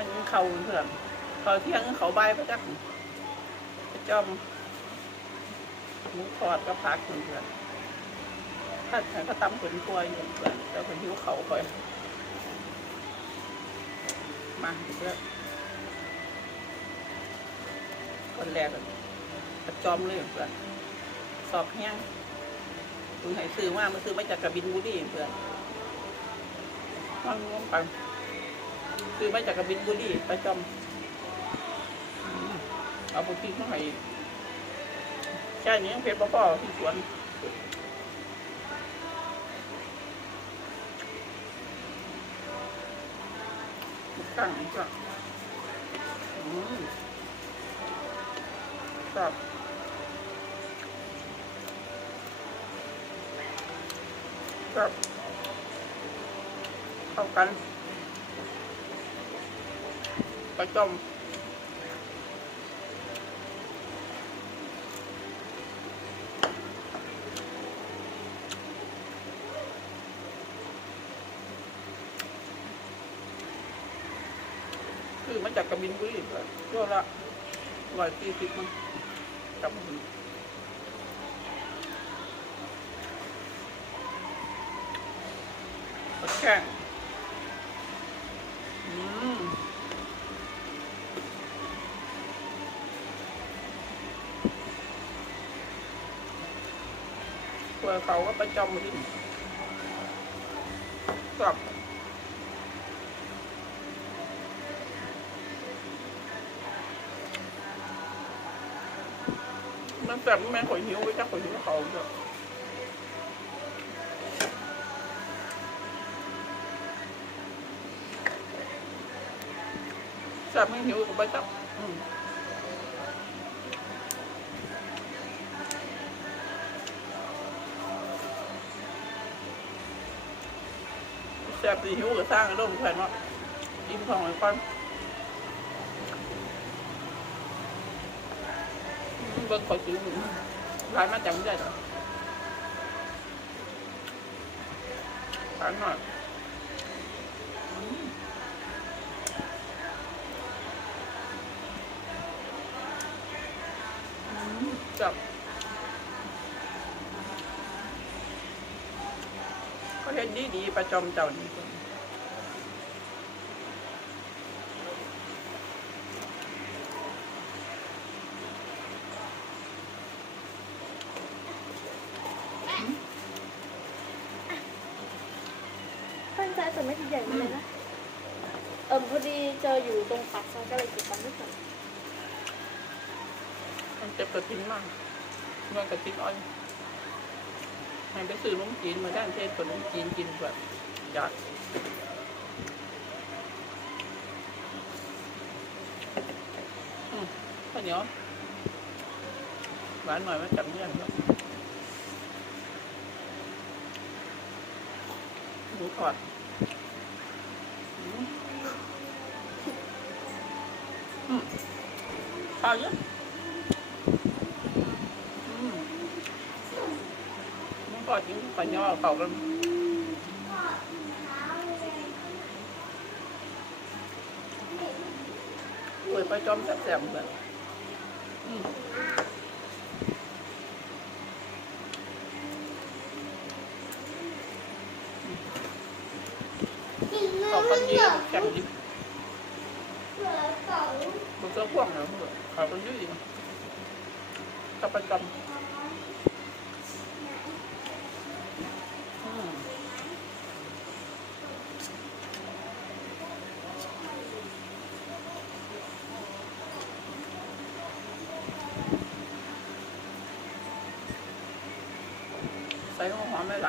ันเขาเพื่อนเขาเที่ยงเขาใบายประจักประจอมหมูทอดกับผักเพื่อนถ้าฉันก็ตำผลกล้วยอยู่เพื่อนแล้วคนหิวเขาคอยมาเพื่อนคนแรกประจอมเลยเพื่อนสอบแห้งคุณให้ซื้อมามันซื้อมาจากกระบินบุรีเพื่อนว่างงงไป คือมาจากกระบินบุรีประจอมเอาไปทิ้งข้างในแค่นี้ยเพชรพ่อที่สวนตั้งก็อืมครับครับเข้ากัน ประจมคือมาจากกระบินบุรีเลยตัวละร้อยสี่สิบมั้งจำไม่ถึงปลาแข้งอืม ตัวเขาก็ประจอมมาที่นี่กลับมันแบบแม่ข่อยหิวไปจักข่อยหิวเขาเด้อจับไม่หิวก็ไปจับอืม แซ่บดีหิวก็สร้างกันร่มแผ่นว่าอิ่มท้องไอ้ก้อนเบิ้งคอยซื้อร้านมาจังได้เหรอร้านหน่อยอืมอืมจับ เขาเห็นดีดีๆประจอมเจ้าดีตั้งใจแต่ไม่ทีใหญ่มาเลยนะ เออพอดีเจออยู่ตรงปากซอยก็เลยเก็บมันไม่สนมันเจ็บกระทิ้นมากเงินกระทิ้นอ้อย ให้ไปซื้อขนมจีนมาด้านเทศขนมจีนกินแบบอยากข้าวเหนียวหวานหน่อยมาจับเนื่อนครับหมูทอดข้าวเยอะ อืม มันก็จริงปัญญาเก่ากันเปิดไปจอมแสบๆเลยอืมออกกันยืดแข็งดิบบุกเสื้อพ่วงเหรอเขากันยืดกับประจำ ใส่หัวหอมไ